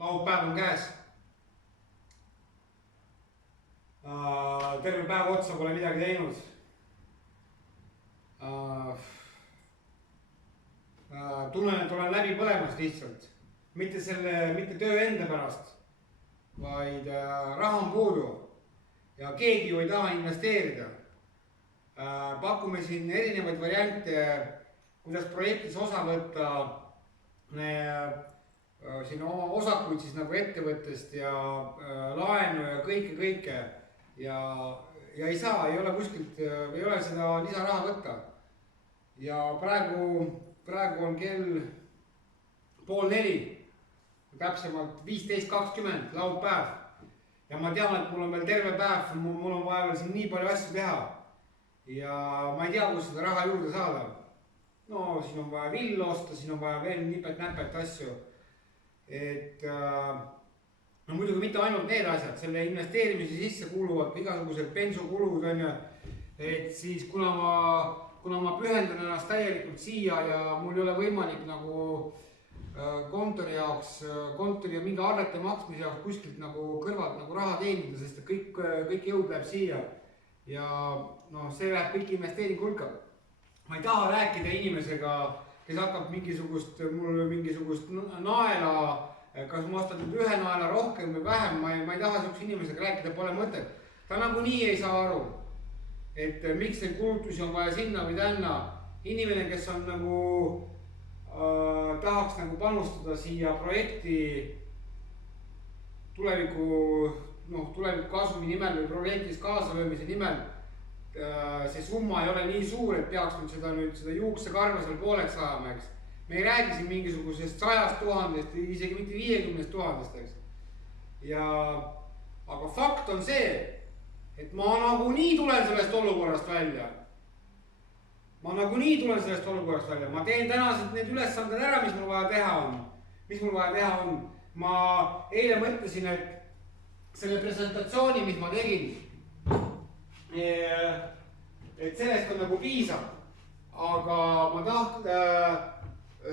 Laupäev on käes. Terve päev otsa pole midagi teinud. Tunnen, et olen läbi põlemas lihtsalt. Mitte töö enda pärast, vaid raha on puudu ja keegi ju ei taha investeerida. Pakume siin erinevaid variante, kuidas projektis osa võtta, siin oma osakuid siis nagu ettevõttest ja laenu ja kõike. Ja ei saa, ei ole kuskilt, ei ole seda lisaraha võtta. Ja praegu on kell 3:30, täpsemalt 15:20, laupäev. Ja ma tean, et mul on veel terve päev, mul on vaja veel siin nii palju asju teha. Ja ma ei tea, kus seda raha juurde saada. No siin on vaja villu osta, siin on vaja veel nipet-näpet asju. No muidugi mitte ainult need asjad, selle investeerimise sisse kuuluvad igasugused bensukulud on ja, et siis kuna ma pühendan ennast täielikult siia ja mul ei ole võimalik nagu kontori ja mingi arvete maksmise jaoks kuskilt nagu kõrvalt nagu raha teenida, sest kõik jõud läheb siia ja no see läheb kõik investeeringu hulka. Ma ei taha rääkida inimesega, kes hakkab mul mingisugust naela, kas ma ostan nüüd ühe naela rohkem või vähem, ma ei taha sellise inimesega rääkida, pole mõtet. Ta nagunii ei saa aru, et miks neid kulutusi on vaja sinna või tänna. Inimene, kes on nagu, tahaks nagu panustada siia projekti tuleviku kasumi nimel või projektis kaasalöömise nimel, see summa ei ole nii suur, et peaks nüüd seda juuksekarva seal pooleks ajama, eks. Me ei räägi siin mingisugusest 100 000, isegi mitte 50 000, eks. Aga fakt on see, et ma nagunii tulen sellest olukorrast välja. Ma teen tänased need ülesanded ära, mis mul vaja teha on. Ma eile mõtlesin, et selle presentatsiooni, mis ma tegin, et sellest on nagu piisab. Aga ma tahan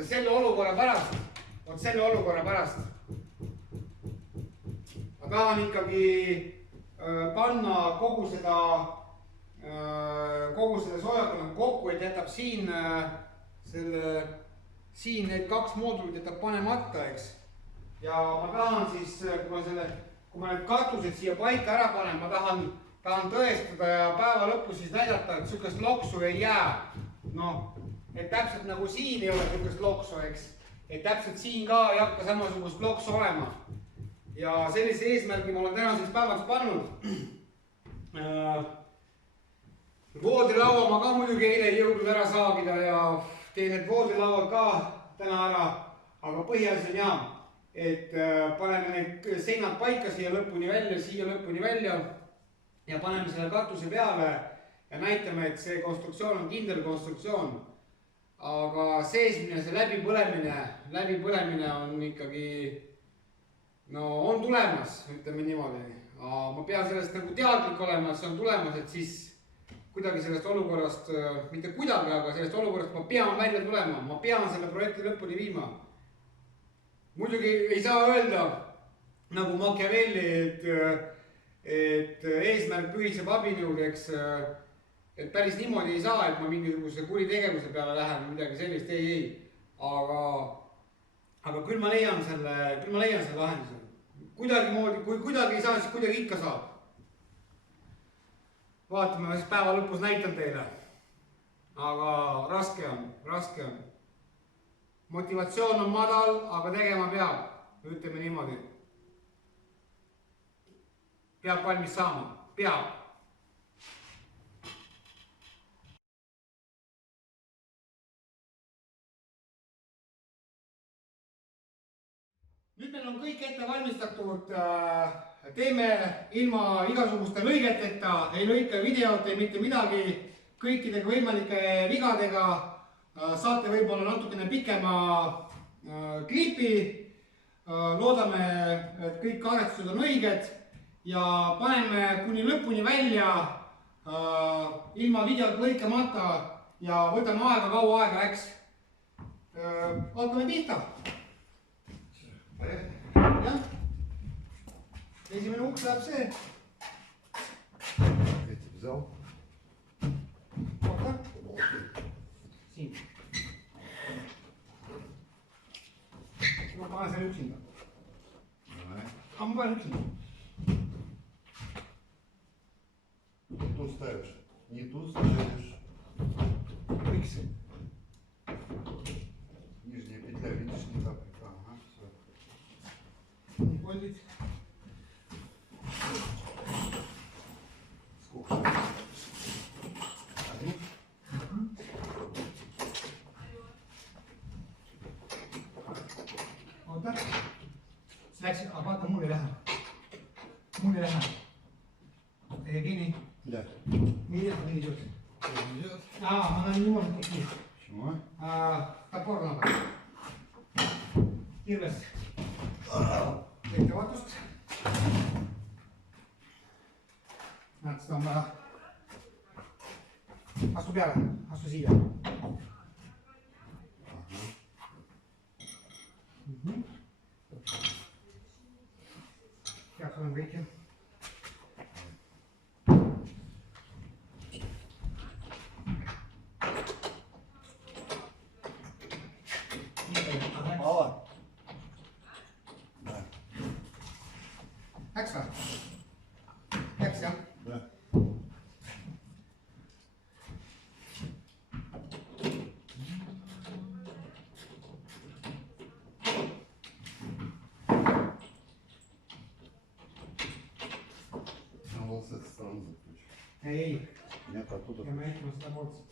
selle olukorra pärast, ma tahan ikkagi panna kogu seda soojakonna kokku, et jätab siin need 2 moodulit jätab panemata, eks. Ja ma tahan siis, kui ma need katused siia paika ära panen, ma tahan tõestada ja päeva lõpus siis näidata, et sükast loksu ei jää. No, et täpselt nagu siin ei ole sükast loksu, eks. Et täpselt siin ka ei hakka samasugust loksu olema. Ja sellise eesmärgi ma olen tänaseks päevaks pannud. Voodilaua ma ka muidugi eile ei jõudnud ära saagida ja teen need voodilauad ka täna ära. Aga põhiasi on hea, et paneme need seinad paika siia lõpuni välja ja paneme selle katuse peale ja näitame, et see konstruktsioon on kindel konstruktsioon. Aga seesmine, see läbipõlemine on ikkagi, on tulemas, ütleme niimoodi. Ma pean sellest nagu teadlik olema, et see on tulemas, et siis kuidagi sellest olukorrast, mitte kuidagi, aga sellest olukorrast ma pean välja tulema, ma pean selle projekti lõpuni viima. Muidugi ei saa öelda, nagu Machiavelli, et eesmärk pühitseb abinõud, eks, et päris niimoodi ei saa, et ma mingisuguse kuritegevuse peale lähen või midagi sellist, ei. Aga küll ma leian selle lahenduse. Kui kuidagi ei saa, siis kuidagi ikka saab. Vaatame, ma siis päeva lõpus näitan teile. Aga raske on. Motivatsioon on madal, aga tegema peab, ütleme niimoodi. Peab valmis saama, peab. Nüüd meil on kõik ette valmistatud, teeme ilma igasuguste lõigeteta, ei lõika videot, ei mitte midagi, kõikidega võimalike vigadega, saate võib-olla natukene pikema klipi, loodame, et kõik arvestused on õiged ja paneme kuni lõpuni välja ilma videot lõikamata ja võtame aega, kaua aega läks. Hakkame pihta. Jah. lõpuks läheb see. Эти взял. Oota. Siin. Ma panen selle üksinda. А мы важны. Ту ставишь. Не ту ставишь. Иксы. Нижняя петля, видишь, не так. Ага, все. Не ходит. Сколько? Одну? Вот так. Läks, aga vaata, mul ei lähe. Mul ei lähe. Tee kinni. Да. Nii идет. Она не может идти. Почему? Топор надо. Kirves. Ettevaatust. Näed, seda on vaja. Astu peale, astu siia. Peaks olema kõik, jah. Мало? Да. Läks või? Läks, jah? Да. Вот с этой стороны закручивай. Ei, Нет, оттуда. peame ehitama seda poolt siit.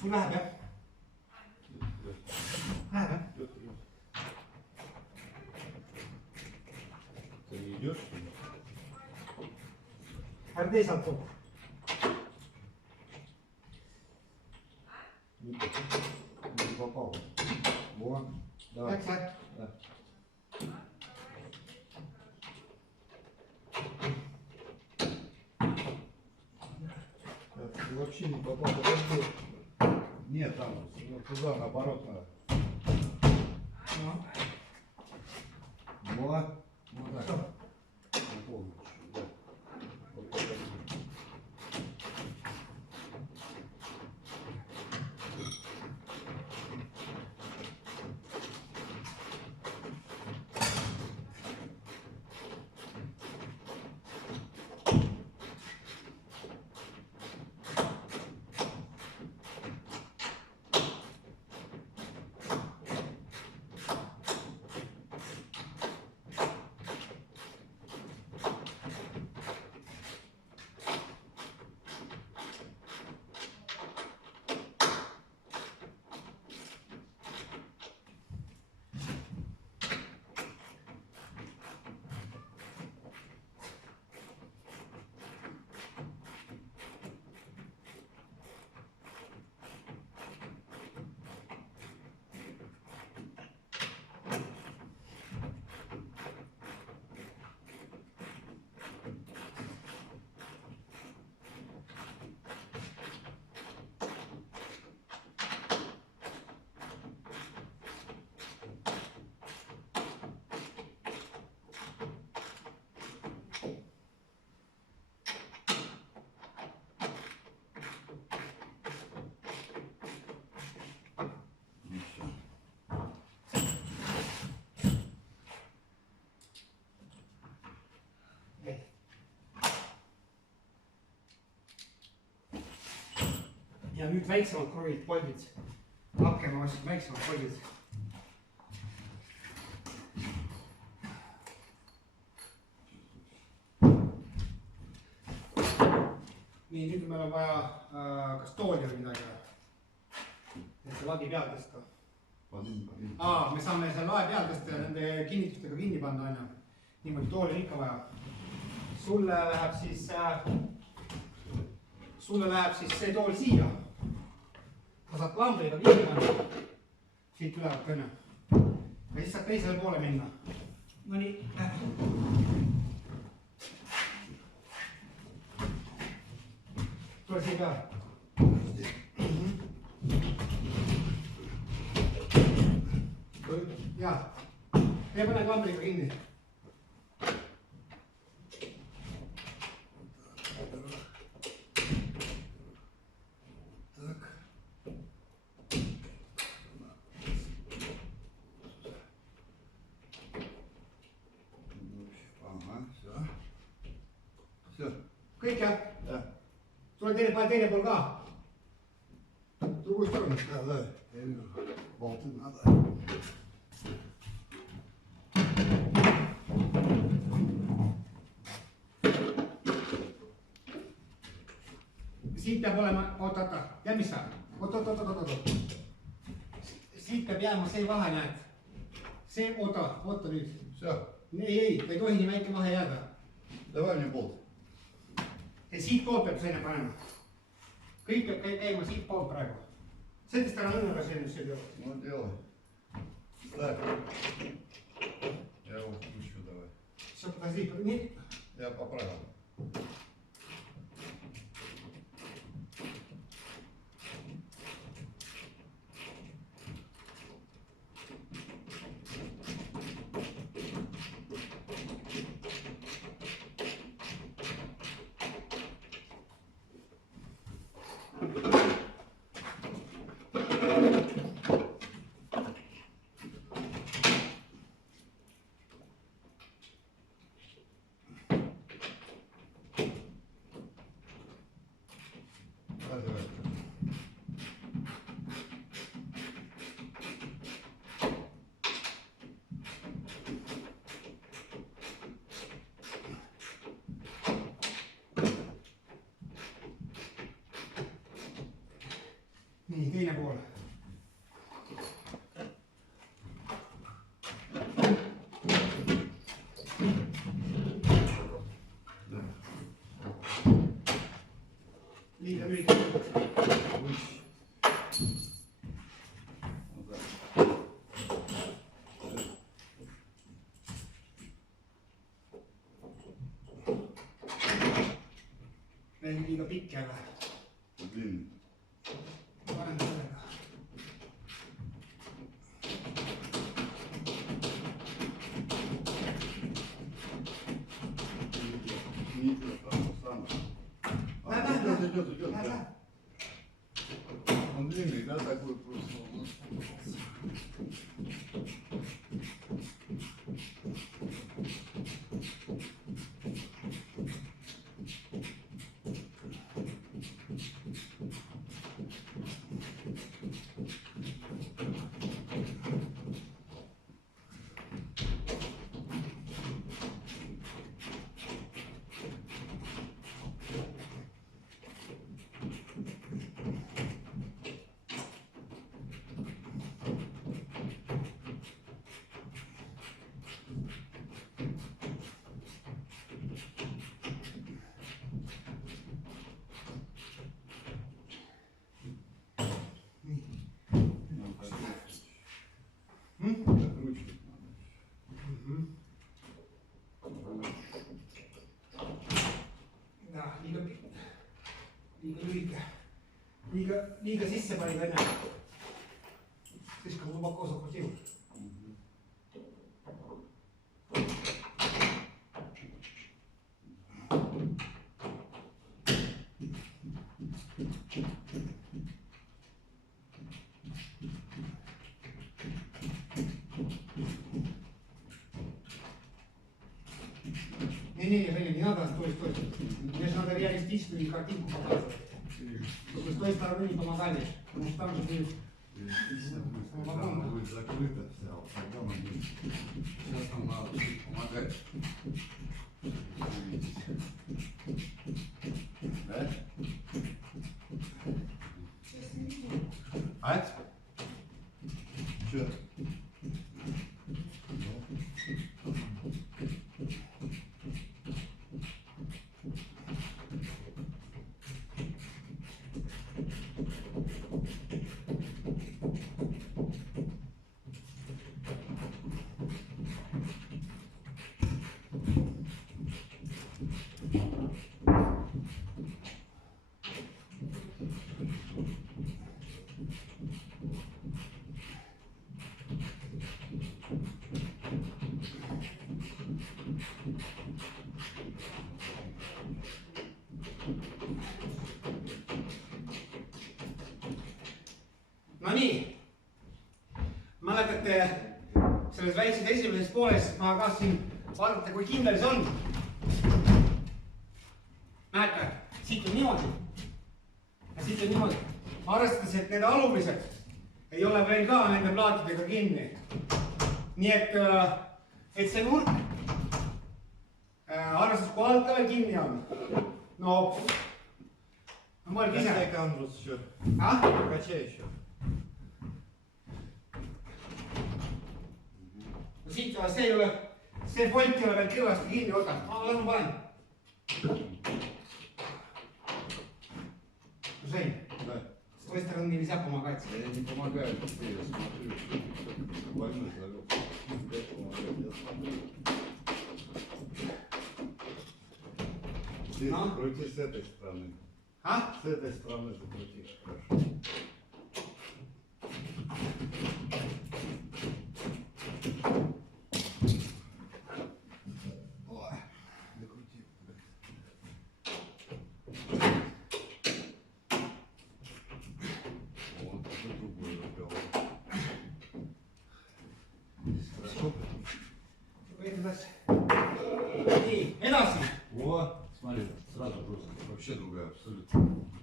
Sul läheb, jah? Läheb, jah? Ты не идешь? Ära tee sealt poolt. Не попал. Вот. Давай. Läks, jah? Да. Ты вообще не попал, подожди. Нет, там ну, туда наоборот надо. No. Вот. Вот так. Стоп. Не помню, что, да. Вот так. Ja nüüd väiksemad korvid, poldid. Hakkame vastu väiksemad poldid. Nii, nüüd meil on vaja kas tooli või midagi. Et see lagi peal tõsta. Me saame selle lae peal tõsta ja nende kinnitustega kinni panna, on ju. Niimoodi tooli on ikka vaja. Sulle läheb siis see tool siia. Sa saad lambriga kinni panna. Siit ülevalt, on ju. Ja siis saad teisele poole minna. No nii. Tule siia peale. ja, tee pane klambriga kinni. Kõik jah? Jah. Tule teine pool ka. Tule kuust tormi. Ja, där. Vatten där. Siit peab olema, oota, tead mis sa? Oot. Siit peab jääma see vahe, näed. See, oota nüüd. Все. Ei, ta ei tohi nii väike vahe jääda. Давай мне болт. Ja siit poolt peab seina panema. Kõik peab käima siit poolt praegu. Sellest ära nõnnaga see teeb. Ну, делай. Ставь. Я его включу, давай. Все, подожди, nii. Я поправил. Давай. Nii, teine pool. Liiga lühike. Veel liiga pikk jälle. Длинный. Panen sellega. Не идет, сам. Идет. Он длинный, да, такой просто. Liiga sisse panid enne. Siis kun lubak osa kotiin. Не надо, стой. Мне же надо реалистичную картинку показывать. Чтобы с той стороны не помогали, потому что там же будет... Будет закрыто вся, тогда мы будем. Сейчас нам надо чуть помогать. Да? Ать? Че? no nii. Mäletate, selles väikses esimeses pooles ma tahtsin vaadata, kui kindel see on. Näete, siit on niimoodi. Ja siit on niimoodi. Arvestades, et need alumised ei ole veel ka nende plaatidega kinni. Nii et see nurk, arvestades, kui alt ka veel kinni on. No mõelge ise. Качай канвас еще. Качай еще. Siit see ei ole, see point ei ole veel kõvasti kinni võtanud. Lähen ma panen. Жень, с той стороны нельзя помогать. Я не помогаю, я смотрю, что больной залег. Я помогаю, я смотрю. Ты закрути с этой стороны. А? С этой стороны закрути. Хорошо. Nii, edasi. О, смотри, сразу просто вообще другая абсолютно.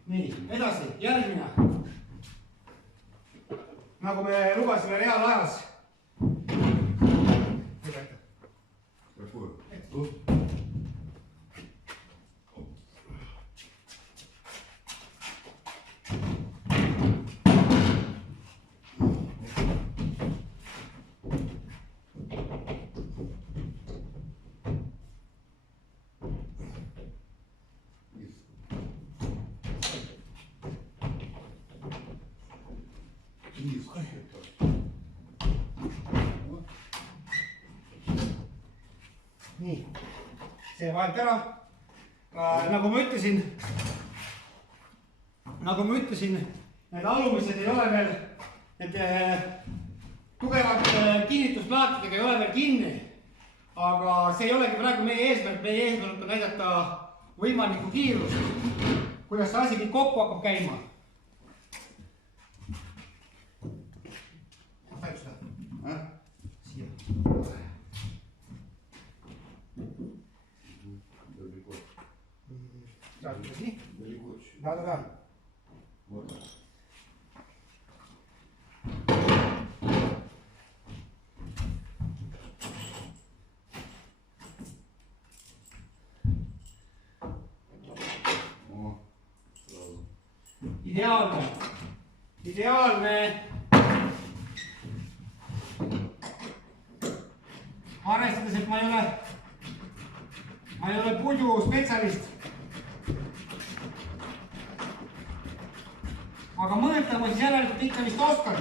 Nii, edasi, järgmine. Nagu me lubasime reaalajas. Какую? Тут? Nii, see vahelt ära. Nagu ma ütlesin, need alumised ei ole veel, need tugevad kinnitusplaatidega ei ole veel kinni. Aga see ei olegi praegu meie eesmärk on näidata võimalikku kiirust, kuidas see asi kõik kokku hakkab käima. Siia. Так, подожди. Далеко чуть. Да. Вот так. О, сразу. Ideaalne. Arvestades, et ma ei ole puidu spetsialist. Aga mõõta ma siis järelikult ikka vist oskan.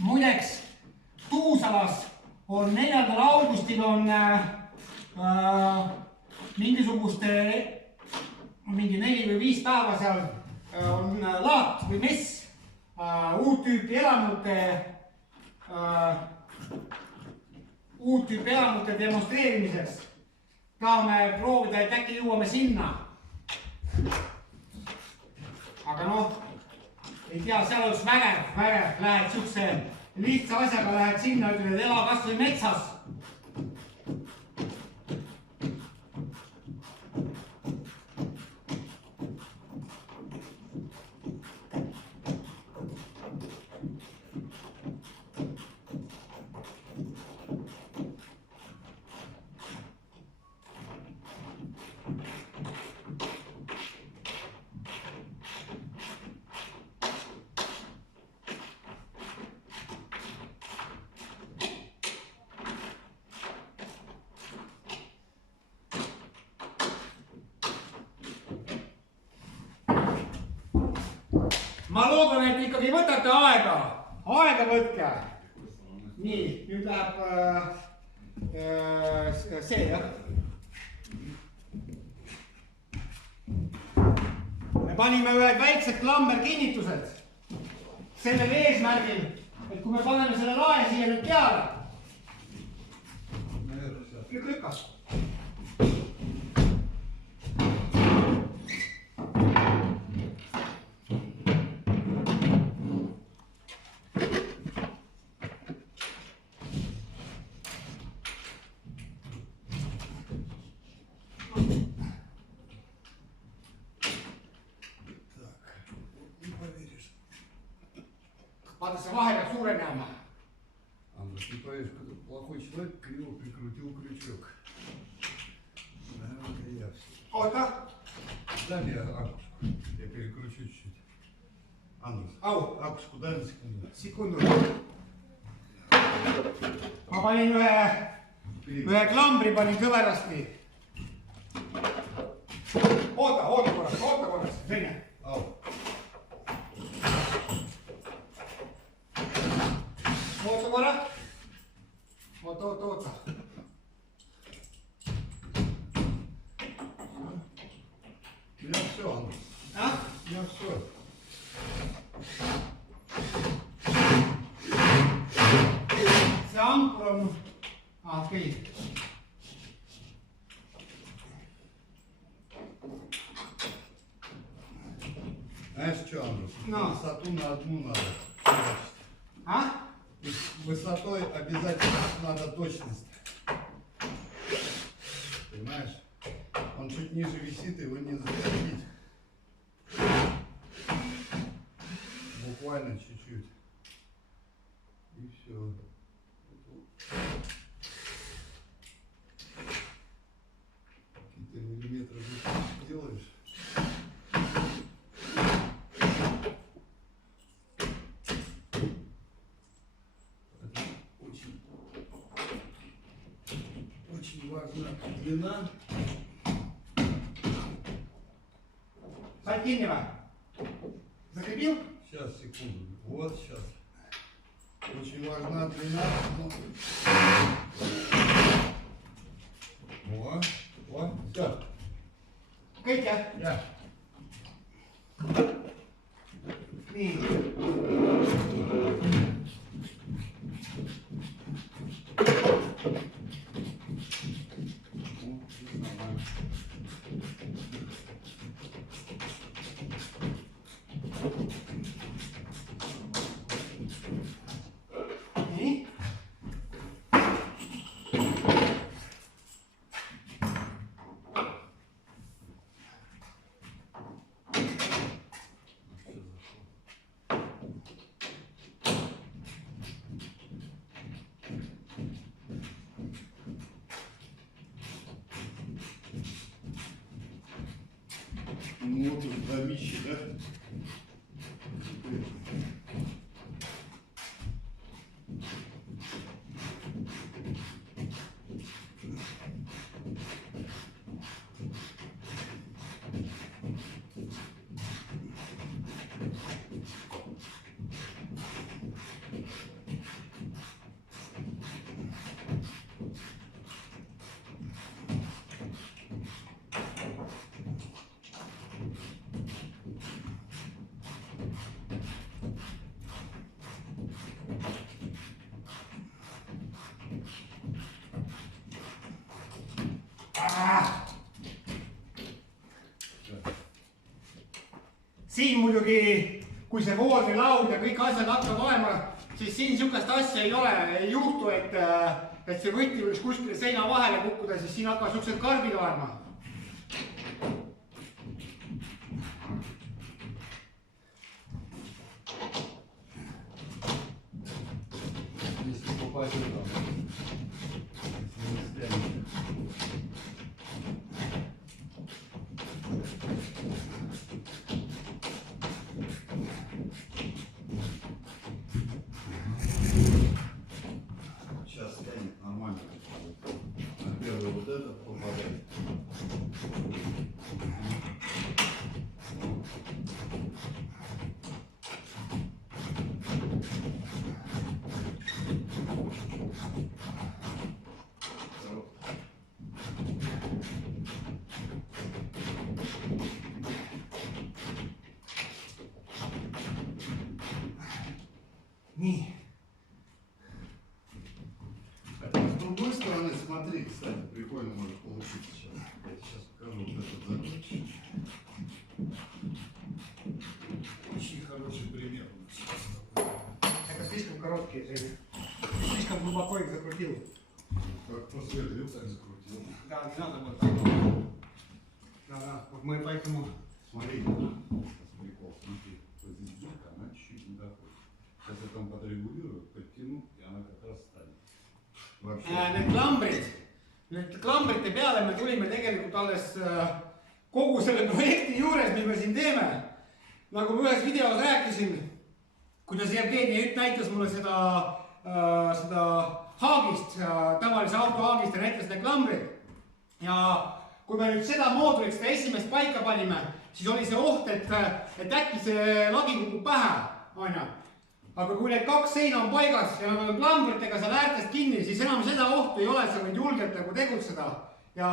Muideks, Tuusalas on 4. augustil on mingisuguste, mingi 4 või 5 päeva seal on laat või mess uut tüüpi elamute demonstreerimiseks. Tahame proovida, et äkki jõuame sinna. Aga noh, ei tea, seal oleks vägev, lähed siukse lihtsa asjaga, lähed sinna, ütled, et ela kas või metsas. ma loodan, et ikkagi võtate aega. Aega võtke. Nii, nüüd läheb see, jah. Me panime ühed väiksed klamberkinnitused sellel eesmärgil, et kui me paneme selle lae siia nüüd peale, lükka. Vaata, see vahe peab suurenema. Андрей, не поверишь, когда плохой человек криво прикрутил крючок. Наверное, я все. Oota. Дай мне акушку. Я перекручу чуть-чуть. Андрей, акушку дай на секунду. Sekundu. Ma panin ühe klambri panin kõverasti. Oota korraks, selline. Oota korra. Oota. У меня все, Андрей. А? У меня все. See ankur on... okei. Знаешь что, Андрей? Ну. Высоту на одну надо. А? Высотой обязательно надо точность. Понимаешь? Он чуть ниже висит, его не закрепить. Буквально чуть-чуть. И все. Какие-то миллиметры делаешь. Очень важна длина. Закинь. Закрепил? Сейчас, секунду. Вот сейчас. Очень важна длина. О, все. Kõik, jah? Я. Nii. Nii. Ну вот тут домище, да? Siin muidugi, kui see voodilaud ja kõik asjad hakkavad olema, siis siin niisugust asja ei ole, ei juhtu, et see võti võiks kuskile seina vahele kukkuda, siis siin hakkavad niisugused karbid olema. Если попасть туда. Если не стрянет. Сейчас станет нормально. На первый вот этот попадает. Nii. Хотя с другой стороны, смотри, кстати, прикольно может получиться сейчас. Я тебе сейчас покажу вот этот загрузчик. Очень хороший пример у нас сейчас с тобой. Это слишком короткие, Женя. Слишком глубоко их закрутил. Как просверлил, так закрутил. Да, не надо вот так. Да. Вот мы поэтому... Смотри, сейчас прикол, смотри. Вот здесь дырка, она чуть-чуть не доходит. Сейчас я там подрегулирую, подтяну, и она как раз станет. Вообще. Need klambrite peale me tulime tegelikult alles kogu selle projekti juures, mis me siin teeme. Nagu ma ühes videos rääkisin, kuidas Jevgeni Jütt näitas mulle seda haagist, tavalise auto haagist ja näitas need klambrid. Ja kui me nüüd seda moodulit, seda esimest paika panime, siis oli see oht, et äkki see lagi kukub pähe. Aga kui need kaks seina on paigas ja nad on klambritega seal äärtest kinni, siis enam seda ohtu ei ole, sa võid julgelt nagu tegutseda. Ja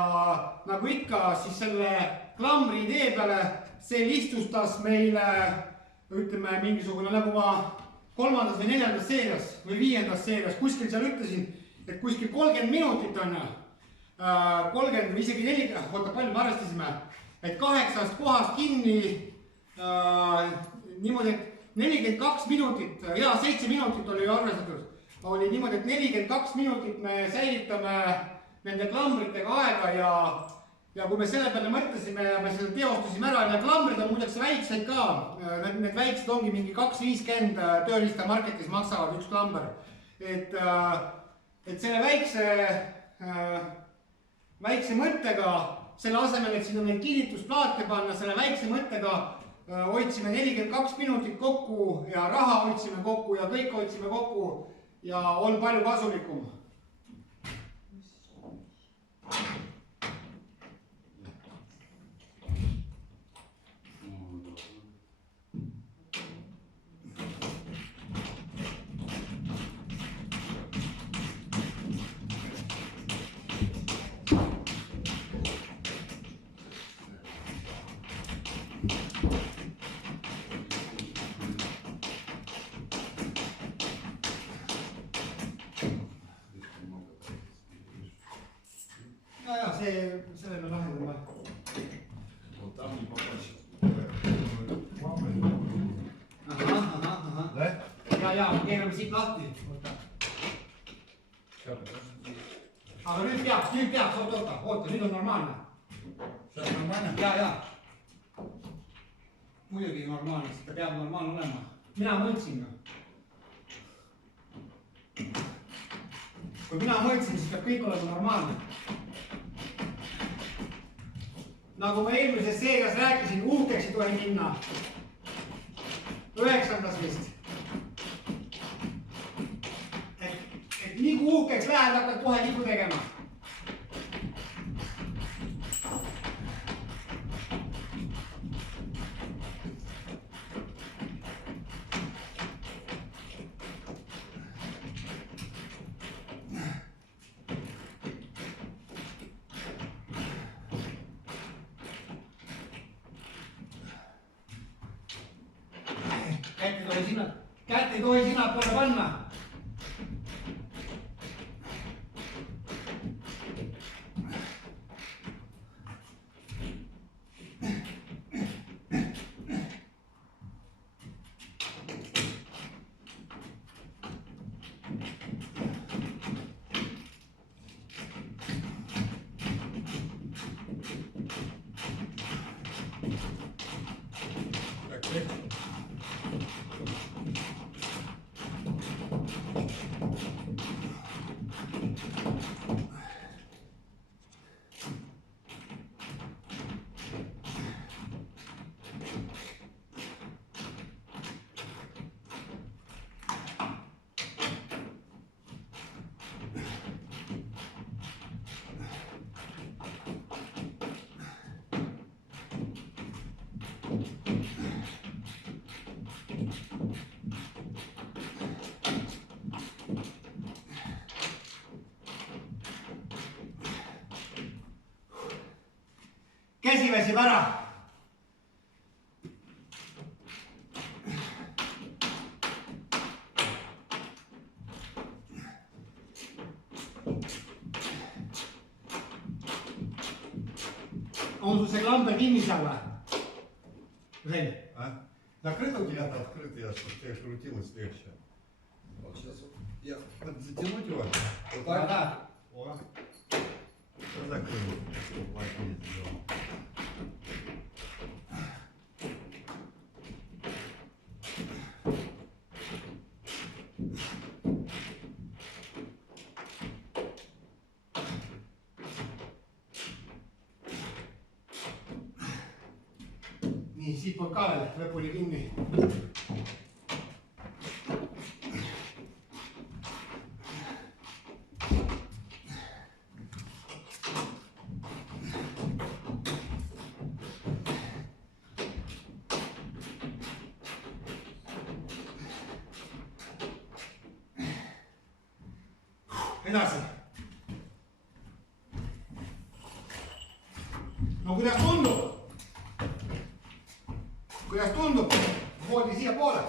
nagu ikka, siis selle klambri idee peale see listustas meile, ütleme, mingisugune nagu ma 3. või 4. seerias või 5. seerias kuskil seal ütlesin, et kuskil 30 minutit on 30 või isegi 40, oota palju me arvestasime, et 8 kohast kinni niimoodi, et 42 minutit, ja 7 minutit oli ju arvestatud, oli niimoodi, et 42 minutit me säilitame nende klambritega aega ja kui me selle peale mõtlesime ja me selle teostusime ära ja klambrid on muideks väiksed ka, need väiksed ongi mingi 2,50 tööriista marketis maksavad üks klamber. Et selle väikse mõttega, selle asemel, et siin on neid kinnitusplaate panna, selle väikse mõttega hoidsime 42 minutit kokku ja raha hoidsime kokku ja kõik hoidsime kokku ja on palju kasulikum. Ja, selle me lahendame. Вот там не попасть. Ahah. Ja, me keerame siit lahti. Aga nüüd peaks, oota, nüüd on normaalne. Сейчас нормально? Ja. Muidugi normaalne, sest ta peab normaalne olema. Mina mõõtsin. Kui mina mõõtsin, siis peab kõik olema normaalne. Nagu ma eelmises seerias rääkisin, uhkeks ei tohi minna. 9. vist. Et nii kui uhkeks lähed, hakkad kohe liigu tegema. Kätt ei tohi sinnapoole panna. Käsi väsib ära. on sul see klamber kinni seal või? Rein? Накрыто у тебя-то открыто, я чтобы тебе крутилось легче. Вот сейчас вот я затянуть его. Вот так. Да. О. Закрыл. Плотнее сделал. Nii, siit poolt ka veel lõpuni kinni. Edasi. No kuidas tundub? Kuidas tundub? Voodi siia poole.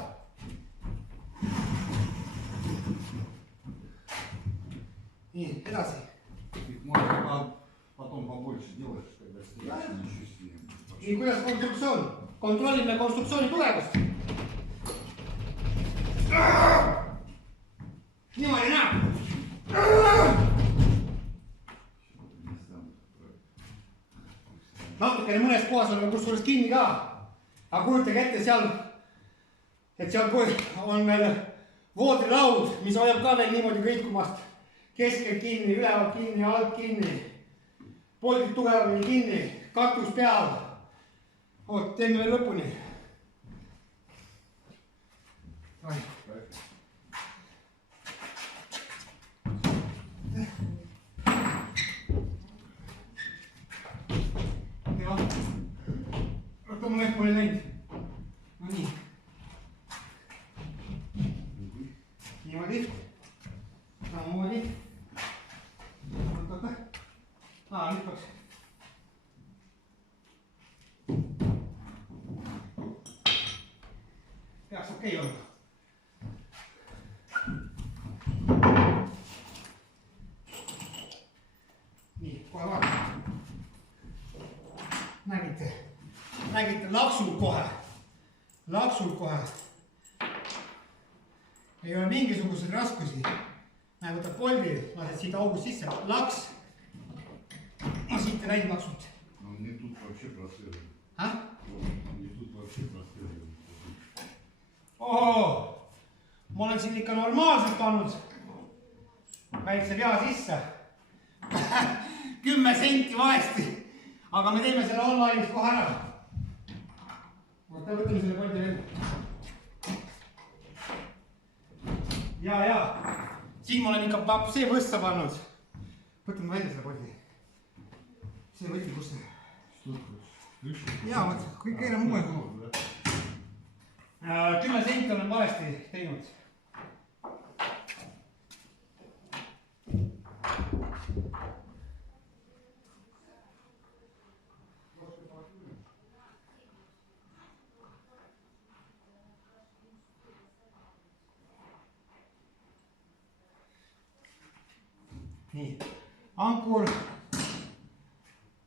Nii, edasi. Их можно потом побольше делать, когда снимаешь, еще снимем. Nii, kuidas konstruktsioon? Kontrollime konstruktsiooni tugevust. Niimoodi näeb. Natukene mõnes kohas on kusjuures kinni ka. Aga kujutage ette seal, et seal on veel voodilaud, mis hoiab ka veel niimoodi kõikumast. Keskelt kinni, ülevalt kinni, alt kinni. Poldid tugevamini kinni, katus peal. Oot, teeme veel lõpuni. Vaata mul ehk mul ei läinud. No nii. Niimoodi. Samamoodi. Oota. Nüüd peaks. Peaks okei olla. Nii, kohe vaatame. Nägite laksult kohe. Ei ole mingisuguseid raskusi. Näe, võtad poldi, lased siit august sisse, laks. No siit ei läinud laksult. No не тут вообще просверлили. Не тут вообще просверлили. Oho, ma olen siin ikka normaalselt pannud väikse pea sisse. 10 senti vahesti. Aga me teeme selle online'is kohe ära. Võtame selle poldi veel. Ja. Siin ma olen ikka papsee võssa pannud. Võtame välja selle poldi. See võti kus see. Jaa, mõtle, kõik keele muu. 10 senti olen valesti teinud. Nii, ankur.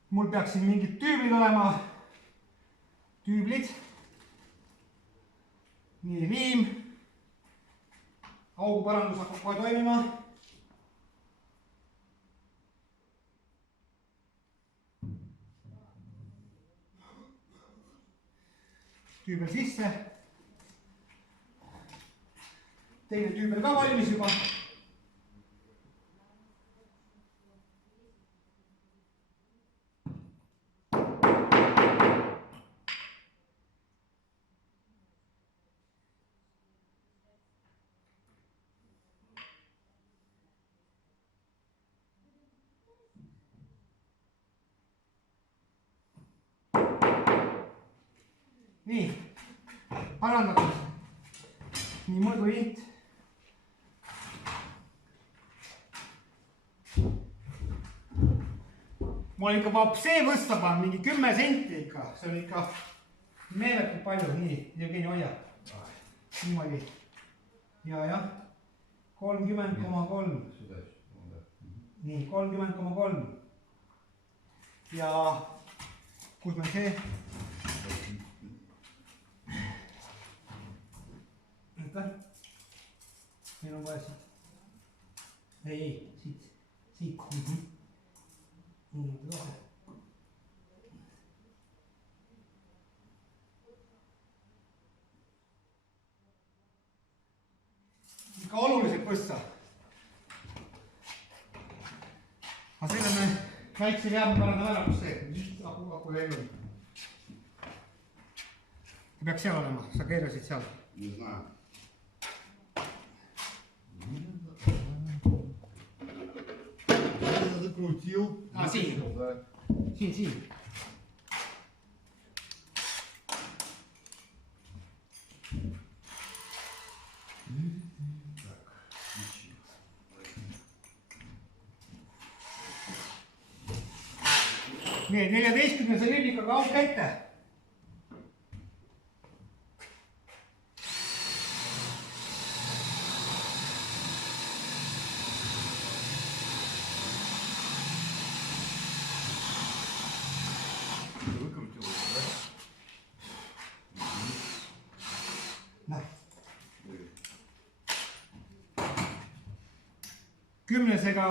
Mul peaks siin mingid tüüblid olema. Tüüblid. Nii, liim. Auguparandus hakkab kohe toimima. Tüübel sisse. Teine tüübel ka valmis juba. Nii, parandatud. Nii, mõõduhind. Ma olen ikka vapsee võssa pannud, mingi 10 senti ikka. See on ikka meeletult palju. Nii, Jevgeni hoia. Niimoodi. Ja. 30,3. Nii, 30,3. Ja kus meil see? Aitäh. Meil on vaja siit. Ei, siit. Niimoodi lahe. Ikka oluliselt võssa. Aga selle me väikse veame parandame ära, kus see aku läinud. Ta peaks seal olema, sa keerasid seal. Не знаю. Я закрутил. Siin. Да. Siin. Так, ключи. Nii, 14. rillikaga auk ette. Выкрутил его, да? Näe. Ой. 10-sega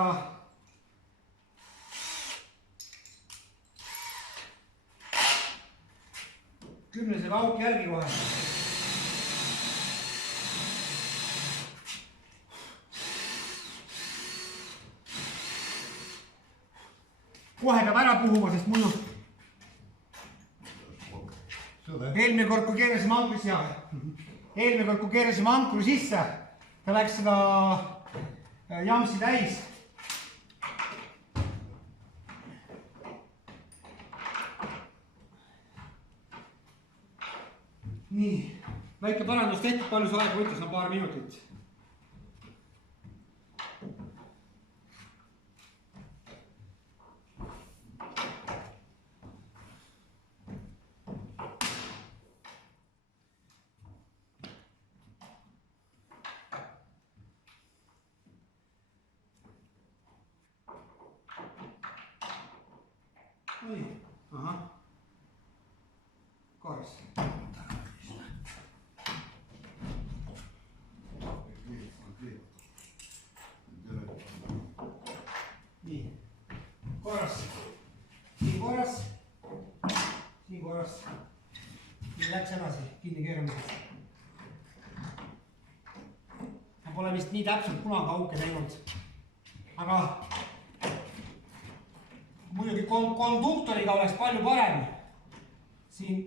auk järgi kohe. Kohe peab ära puhuma, sest muidu Все, да? eelmine kord, kui keerasime ankru sisse, ta läks seda jamsi täis. Nii, väike parandus tehtud, palju see aega võttis, no paar minutit. Oi, ahah, korras. Смотри. Nii, korras, siin korras, siin korras. Nii läks edasi kinni keeramiseks. Ma pole vist nii täpselt kunagi auke teinud, aga muidugi konduktoriga oleks palju parem. Siin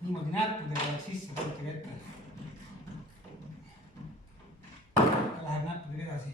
niimoodi näppudega läheb sisse, kujutage ette. Ta läheb näppudega edasi.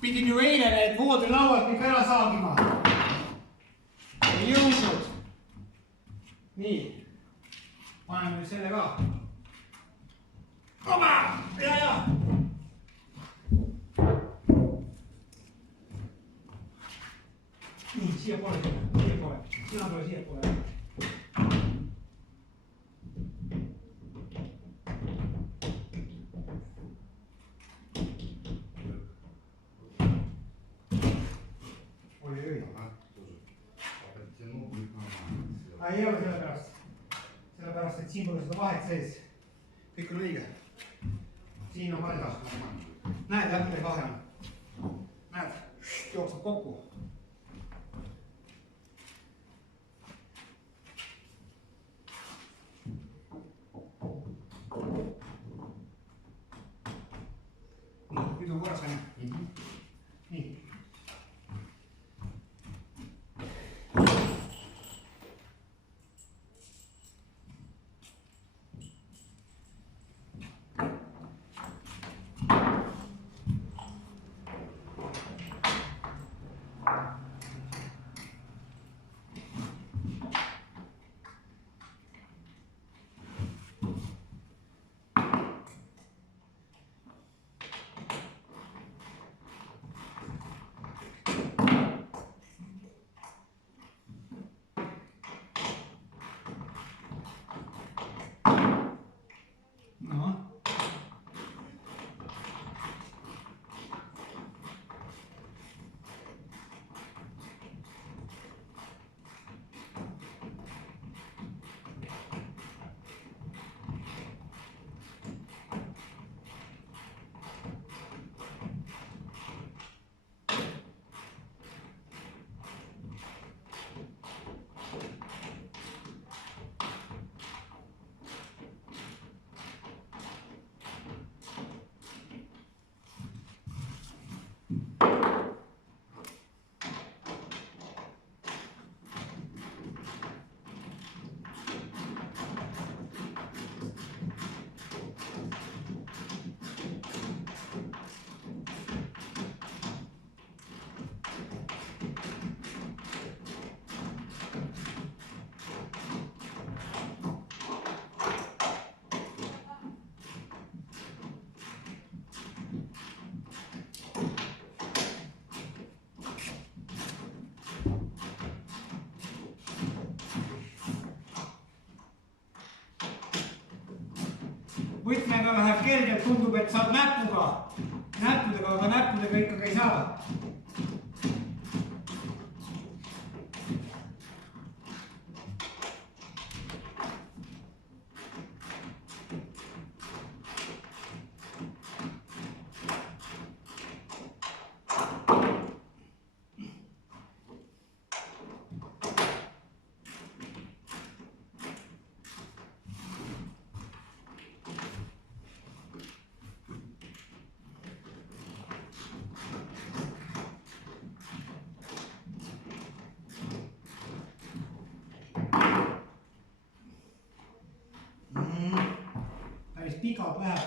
Pidin ju eile need voodilauad kõik ära saagima. Ei jõudnud. Nii. Paneme nüüd selle ka. Oma! Ja. Nii, siia poole. Sina tule siia poole. Ага, тоже. Подтянул, будет нормально. Ei ole selle pärast. sellepärast et siin pole seda vahet sees. Kõik on õige. Siin on valda. Näed, jah, midagi vahe on. Näed, jookseb kokku. Nüüd on korras, on. Nii. Võtmega läheb kergelt, tundub, et saad näppudega, aga näppudega ikkagi ei saa. Päris pikalt läheb.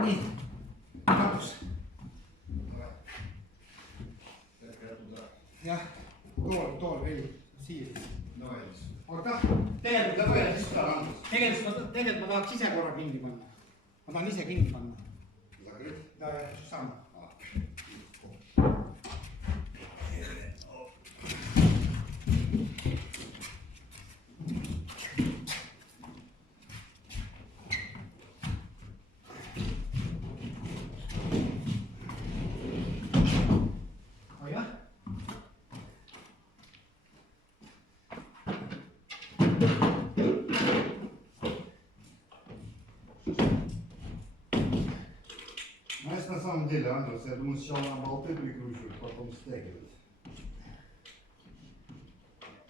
Nii, katus. Jah, tool veel siia. Oota, tegelikult ma tahaks ise korra kinni panna. Ma tahan ise kinni panna. Saan. На самом деле, Андрес, я думаю, сначала на болты прикручивать, потом стягивать.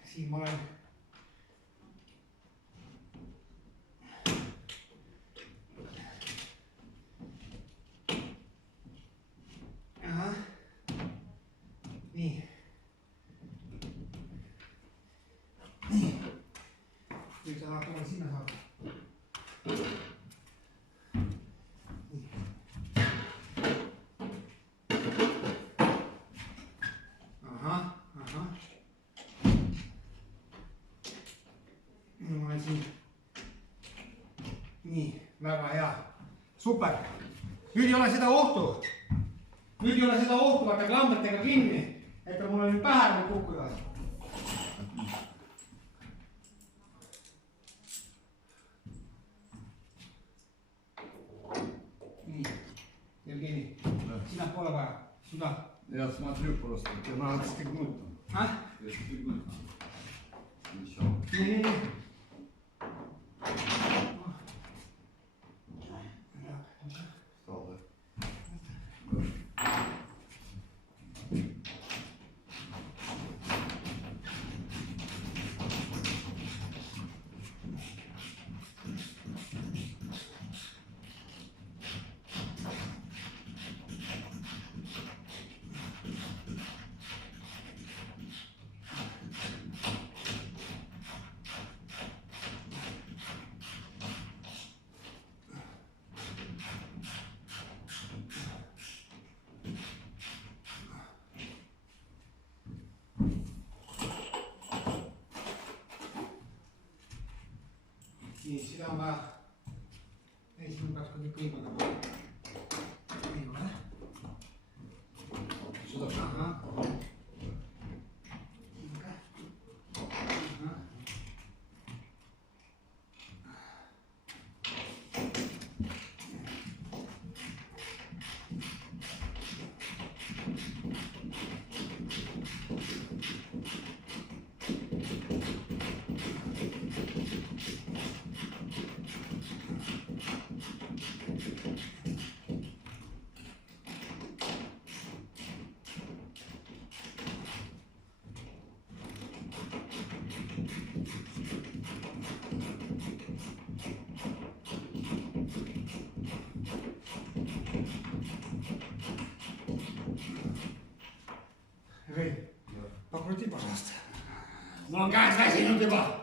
Siin ma olen. Ahah. Nii. siin. nii, väga hea, super. nüüd ei ole seda ohtu, vaata klambritega kinni, et ta mulle nüüd pähe võib kukkuda. nii, Jevgeni, sina pole vaja, sуда. Я смотрю просто, тебе надо отстегнуть там. А? Отстегнуть надо. Еще. nii. Встал, да? nii, seda on vaja. ei, siin peaks ka kõik õigema. ei ole. Сюда. ahah. Покрути, пожалуйста. Mul on käes väsinud juba.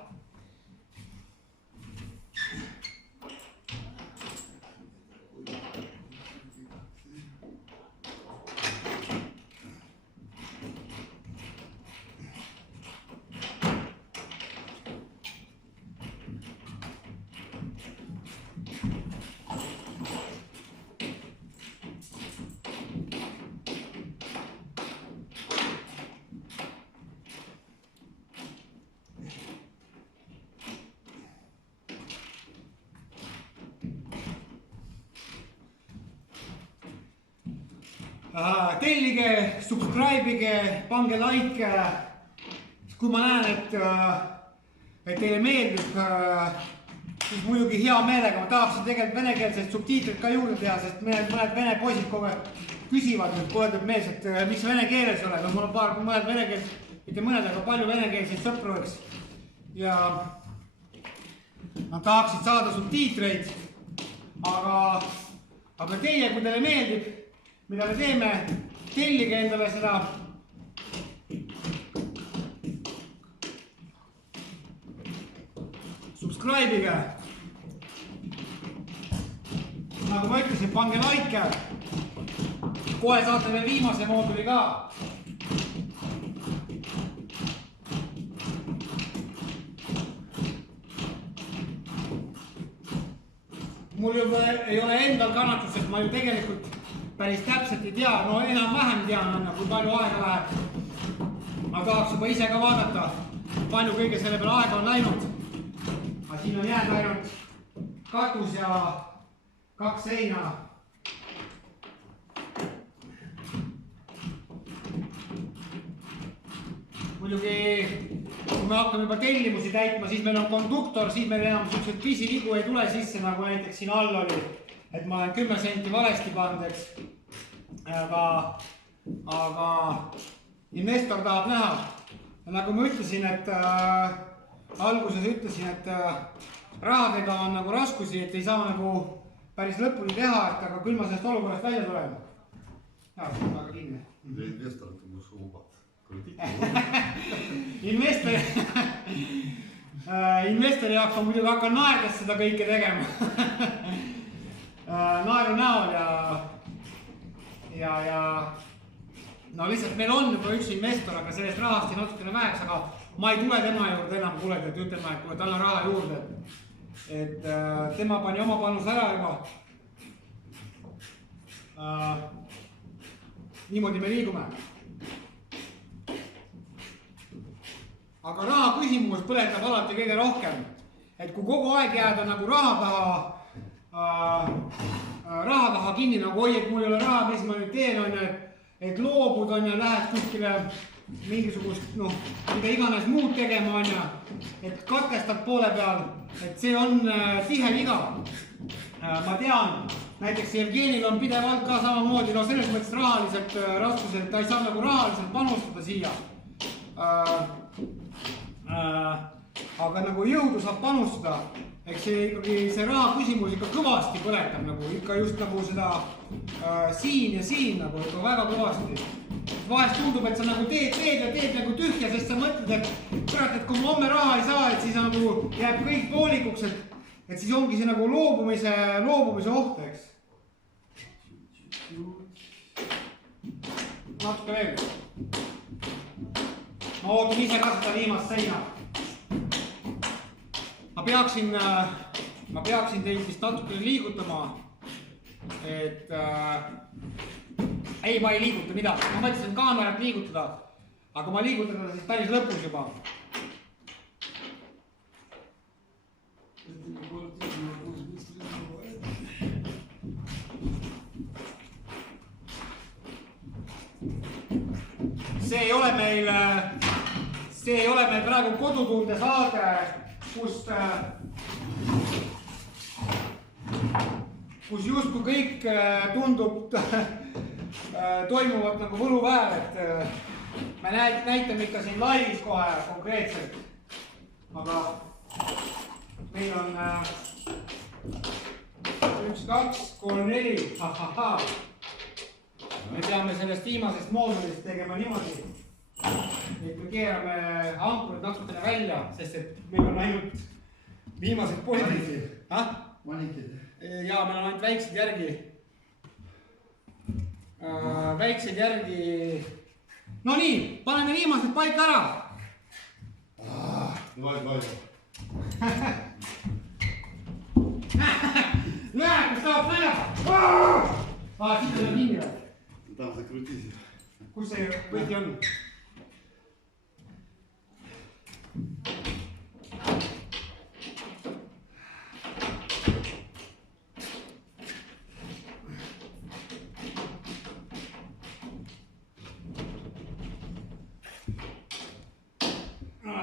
Tellige, subscribe'ige, pange like. Kui ma näen, et teile meeldib, siis muidugi hea meelega. Ma tahaksin tegelikult venekeelseid subtiitreid ka juurde teha, sest mõned vene poisid kogu aeg küsivad nüüd koledad mees, et miks vene keeles ei ole. No mul on mõned venekeelsed, mitte mõned, aga palju venekeelseid sõpru, eks. Ja nad tahaksid saada subtiitreid. Aga teie, kui teile meeldib, mida me teeme, tellige endale seda subscribe'ige. Nagu ma ütlesin, pange like. Kohe saate veel viimase mooduli ka. Mul juba ei ole endal kannatus, sest ma ju tegelikult päris täpselt ei tea, no enam-vähem tean, kui palju aega läheb. Ma tahaks juba ise ka vaadata, palju kõige selle peale aega on läinud. Aga siin on jäänud ainult katus ja 2 seina. Muidugi, kui me hakkame juba tellimusi täitma, siis meil on konduktor, siis meil enam sellised pisivigu ei tule sisse, nagu näiteks siin all oli. Et ma olen 10 senti valesti pannud, eks. Aga investor tahab näha. Ja nagu ma ütlesin, et alguses ütlesin, et rahadega on nagu raskusi, et ei saa nagu päris lõpuni teha, et aga küll ma sellest olukorrast välja tulen. Ja, see on väga kinni. Для инвестора ты будешь улыбаться. Investori jaoks on muidugi hakkan naerdes seda kõike tegema. Naeru näol ja no lihtsalt meil on juba üks investor, aga sellest rahast ei natukene väheks, aga ma ei tule tema juurde enam kuuleda, et ütlema, et kuule, tal on raha juurde. Et tema pani oma panuse ära juba. Niimoodi me liigume. Aga raha küsimus põletab alati kõige rohkem. Et kui kogu aeg jääda nagu raha taha kinni, nagu oi, et mul ei ole raha, mis ma nüüd teen, on ju, et loobud, on ju, lähed kuskile mingisugust, noh, mida iganes muud tegema, on ju, et katkestad poole peal, et see on tihe viga. Ma tean, näiteks Jevgenil on pidevalt ka samamoodi, no selles mõttes rahaliselt raskused, et ta ei saa nagu rahaliselt panustada siia. Aga nagu jõudu saab panustada, eks see ikkagi see raha küsimus ikka kõvasti põletab nagu, ikka just nagu seda siin ja siin nagu ikka väga kõvasti. Vahest tundub, et sa nagu teed nagu tühja, sest sa mõtled, et kurat, et kui ma homme raha ei saa, et siis nagu jääb kõik poolikuks, et siis ongi see nagu loobumise oht, eks. Natuke veel. Ma ootan ise ka seda viimast seina. Ma peaksin teid vist natuke liigutama, et ei, ma ei liiguta midagi, ma mõtlesin kaamerat liigutada, aga ma liigutan teda siis päris lõpus juba. See ei ole meil praegu kodutunde saade, kus justkui kõik tundub toimuvat nagu võluväär, et me näitame ikka siin laivis kohe konkreetselt. Aga meil on 1, 2, 3, 4, ahahah. Me peame sellest viimasest moodulist tegema niimoodi, et me keerame ankurid natukene välja, sest et meil on ainult viimased pointid. Manikid. Jaa, meil on ainult väiksed järgi. No nii, paneme viimased paika ära. Давай. Näe, kus tahab näha. Siit on kinni või? Там закрутись. Kus see võti on?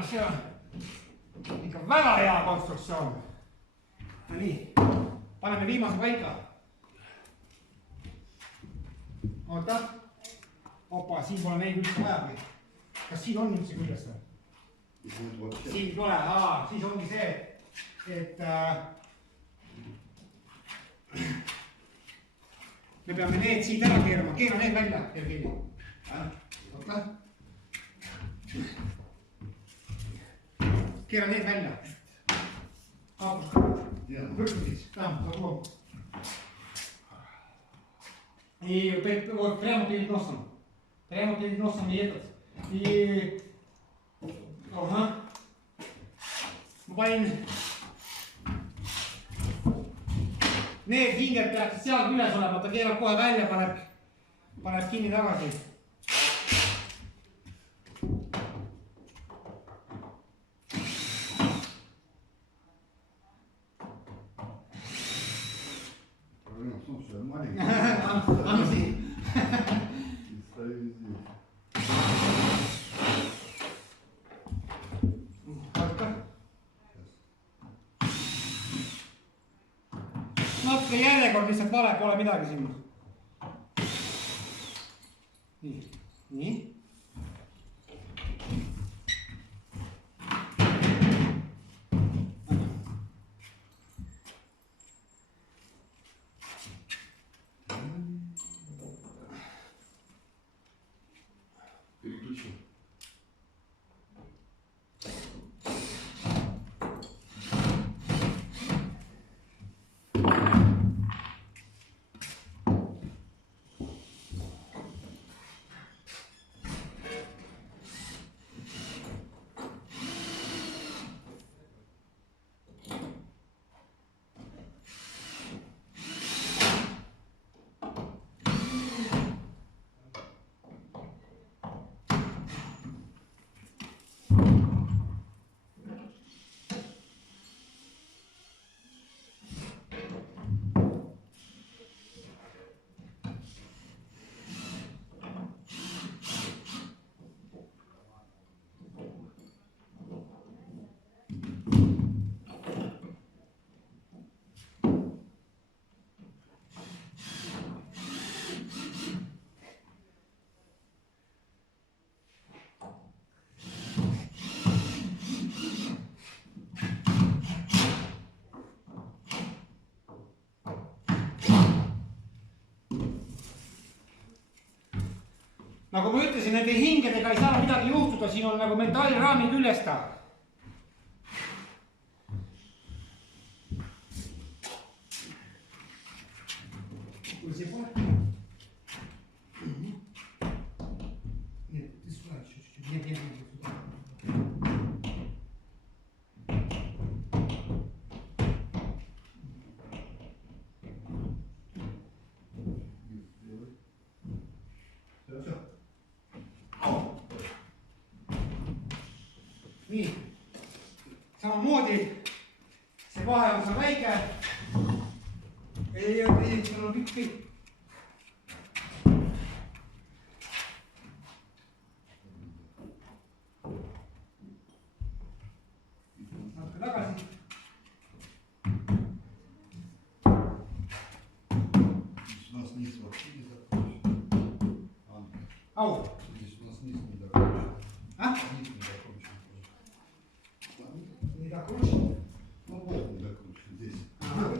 See on ikka väga hea konstruktsioon. No nii, paneme viimase paika. Oota. Opa, siin pole neid üldse vajagi. Kas siin on üldse küljes või? Siin ei tule, siis ongi see, et me peame need siit ära keerama. Keera need välja, Jevgeni. Oota. Keera need välja. Võtku siis. И вот прямо перед носом. Прямо перед носом и этот. И... Ага. Ma panin... Need hinged peaks seal üles olema, ta keerab kohe välja, paneb kinni tagasi. Anna siin. Natuke järjekord lihtsalt vale, pole midagi siin. Nii. Переключу. nagu ma ütlesin, nende hingedega ei saa midagi juhtuda, siin on nagu metallraami küljes ta. kui see pole. Нет, ты сюда чуть-чуть. Нет, сюда. Nii, samamoodi see vahe on seal väike. Ei, seal on pikk kõik. Natuke tagasi. Здесь у нас низ вообще не закончен. Au. Здесь у нас низ не закончен. А? Низ не закончен. Не докручен? Ну вот не закончен здесь. Ага.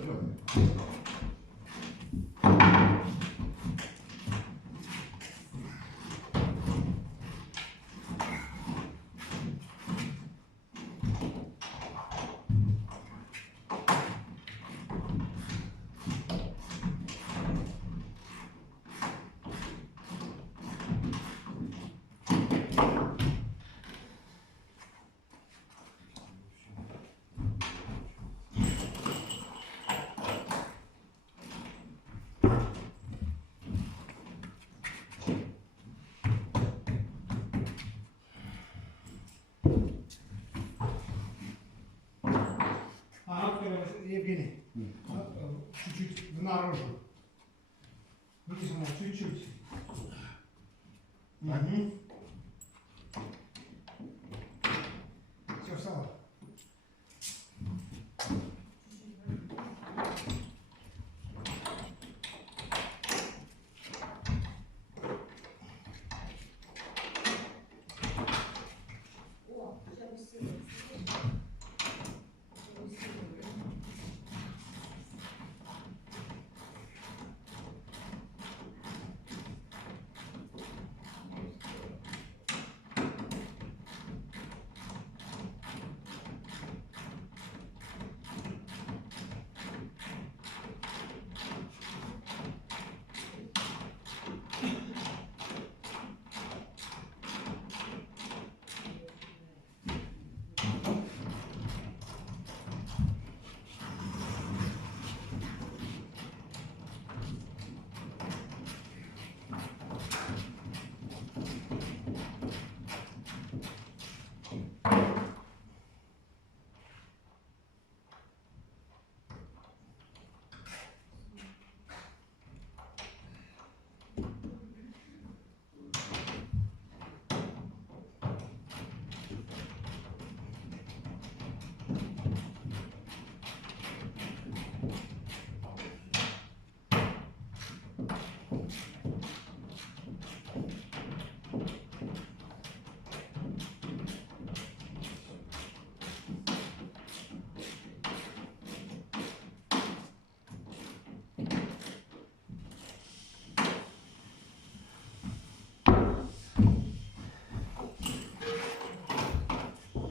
Евгений, чуть-чуть наружу. Вытянула чуть-чуть. Угу. Все, встало.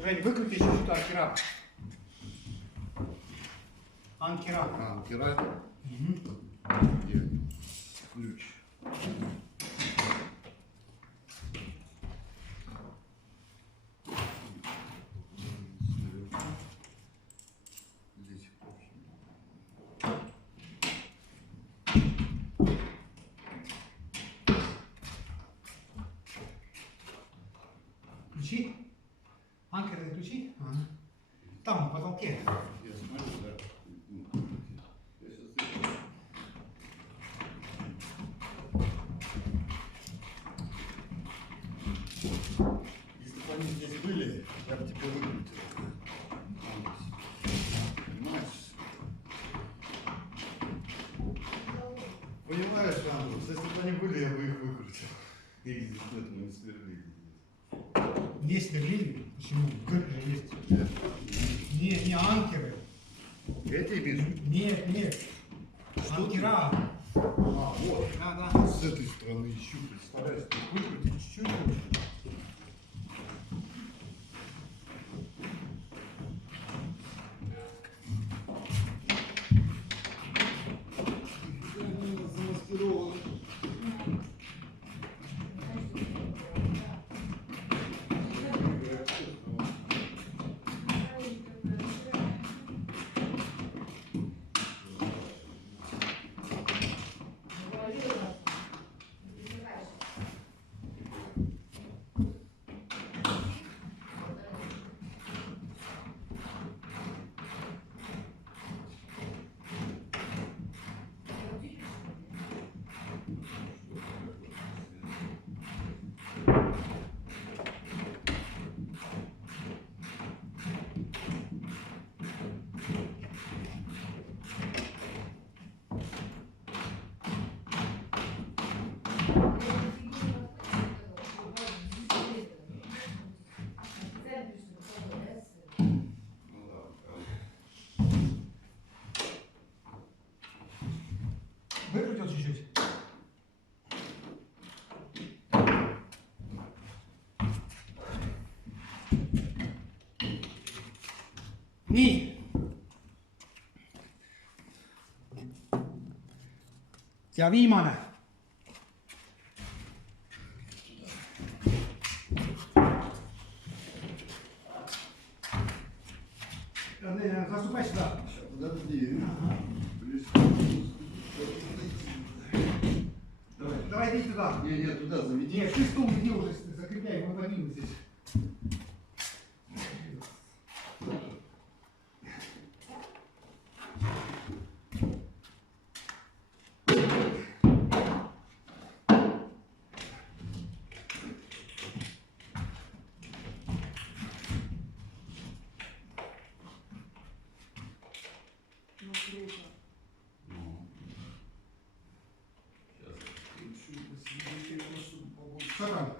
Жень, выкрути еще сюда анкера. Анкера. Анкера. Угу. Где? Ключ. Здесь. Ключи? Анкерные ключи? Ага. Там, в потолке. Я смотрю, да. Я сейчас... Если бы они здесь были, я бы тебе выкрутил. Понимаешь? Понимаешь, Андрус, если бы они были, я бы их выкрутил. Их здесь нет, мы не сверлили. Есть сверлили? Почему? Дырка есть. Не анкеры. Я тебе вижу. Нет. Анкера. А, вот. Да, да. С этой стороны ищу, представляешь, ты выкрутить чуть-чуть. Замаскировано. Выкрутил чуть-чуть. Ні. Ja viimane. Заступай сюда. Подожди. Давай иди туда. Не, туда заведи. Нет, ты стул иди уже, закрепляй, мы поднимем здесь. Что там?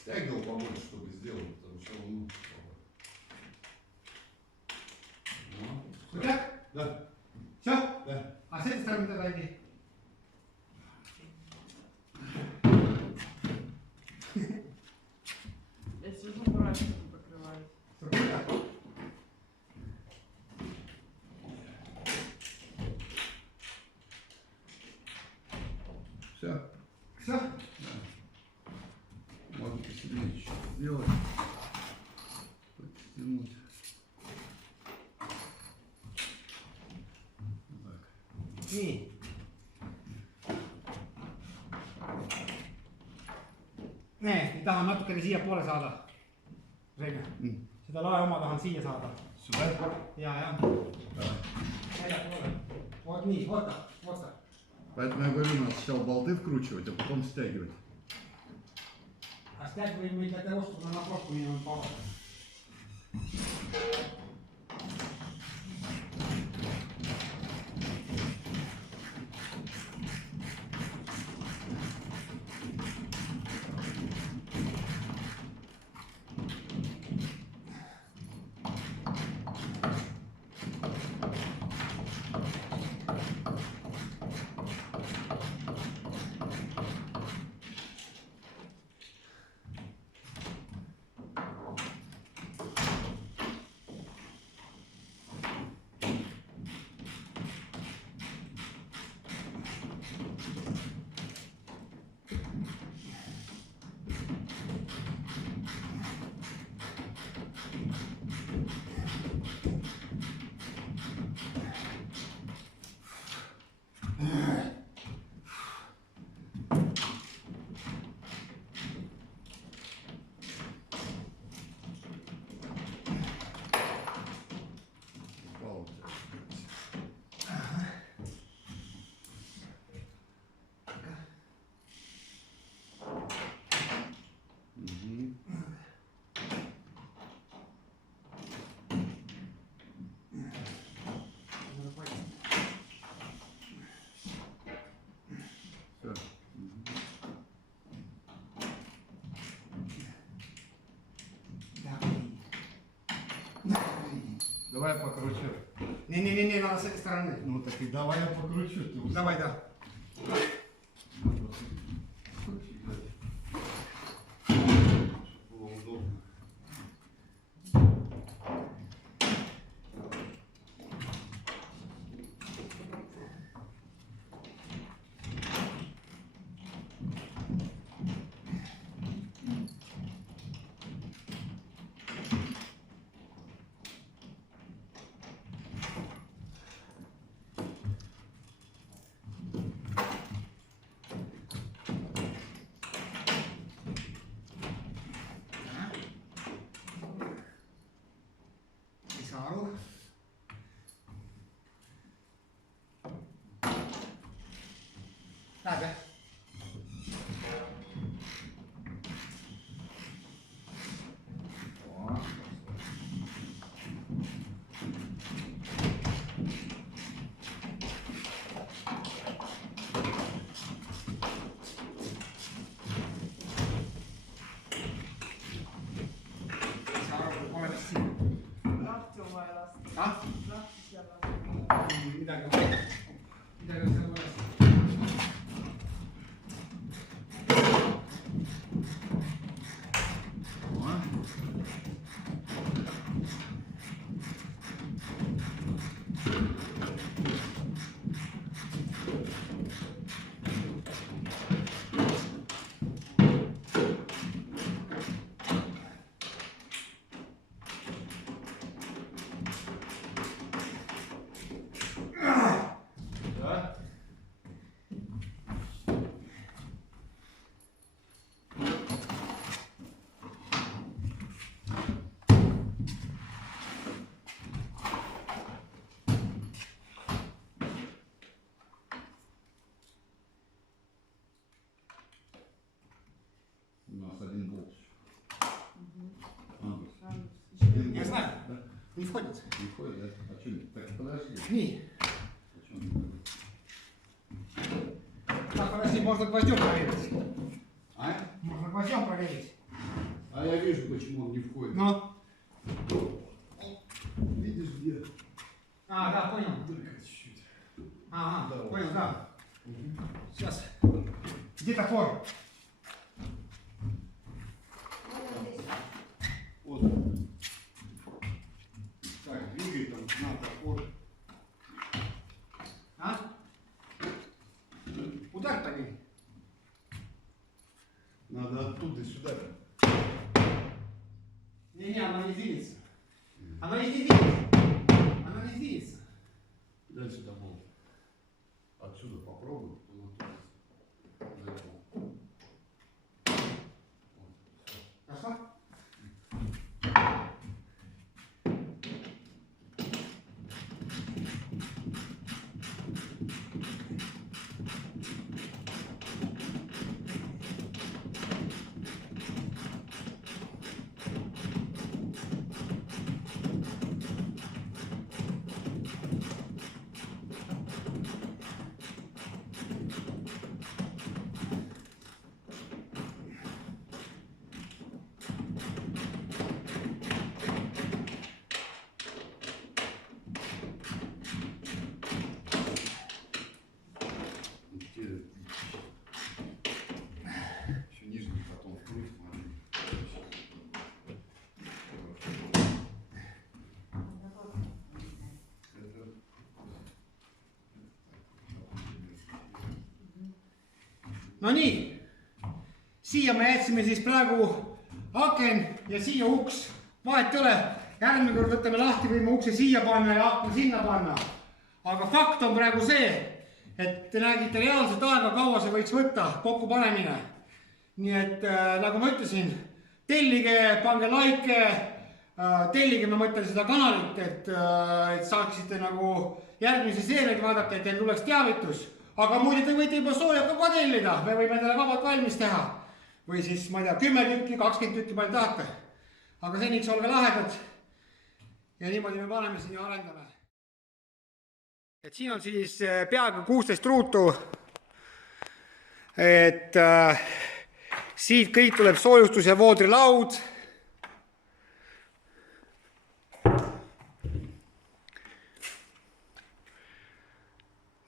Стягивал побольше, чтобы сделать, потому что он... Вот так? Да, Все? да. А с этой стороны тогда иди. Если же брать, покрывает. Спокойно. Все. Все? Можно посильнее чуть-чуть сделать. Подтянуть. Так. Ні. Nee, ma tahan natukene siiapoole saada. Reine. Seda lae oma tahan siia saada. Сюда? Ja. Давай. Väljapoole. Vot nii, oota. Поэтому я говорю, надо сначала болты вкручивать, а потом стягивать. А стягиваем мы для того, чтобы на носку не упало. Давай я покручу. Не, надо с этой стороны. Ну так и давай я покручу. Ты Давай, да. Läheb jah? Lahti on vaja lasta. Ah? Lahti seal lasta. Midagi seal poolest. У нас один болт. Я знаю. Не входит. Не входит, да? А что нет? Так, подожди. Не. Почему не входит? Так, подожди, можно гвоздем проверить. А? Можно гвоздем проверить. А я вижу, почему он не входит. Ну. Видишь, где? А, да, понял. Только чуть-чуть. Ага, Да, понял, вот. да. Сейчас. Где топор? Вот он. Так, двигай там на топор. А? Удар по ней. Надо оттуда сюда. Не, она не двинется. Она не двинется. Она не двинется. Дай сюда болт. Отсюда попробуй. Вот туда. Зайдем. Пошла? Еще нижний потом вкрыть. No nii, siia me jätsime siis praegu aken ja siia uks, vahet ei ole, järgmine kord võtame lahti, võime ukse siia panna ja akna sinna panna. Aga fakt on praegu see, et te nägite reaalselt aega, kaua see võiks võtta kokku panemine. Nii et nagu ma ütlesin, tellige, pange like, tellige, ma mõtlen seda kanalit, et saaksite nagu järgmisi seeriaid vaadata, et teil tuleks teavitus. Aga muidu te võite juba soojaka ka tellida, me võime teile vabalt valmis teha. Või siis, ma ei tea, 10 tükki, 20 tükki palju tahate. Aga seniks olge lahedad. Ja niimoodi me paneme siin ja arendame. Et siin on siis peaaegu 16 ruutu. Et siit kõik tuleb soojustus ja voodrilaud.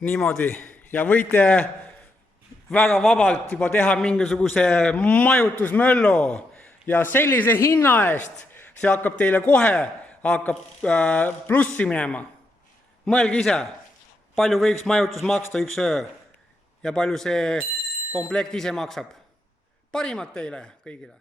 Niimoodi. Ja võite väga vabalt juba teha mingisuguse majutusmöllo ja sellise hinna eest see hakkab teile kohe plussi minema. Mõelge ise, palju võiks majutus maksta üks öö ja palju see komplekt ise maksab. Parimat teile kõigile!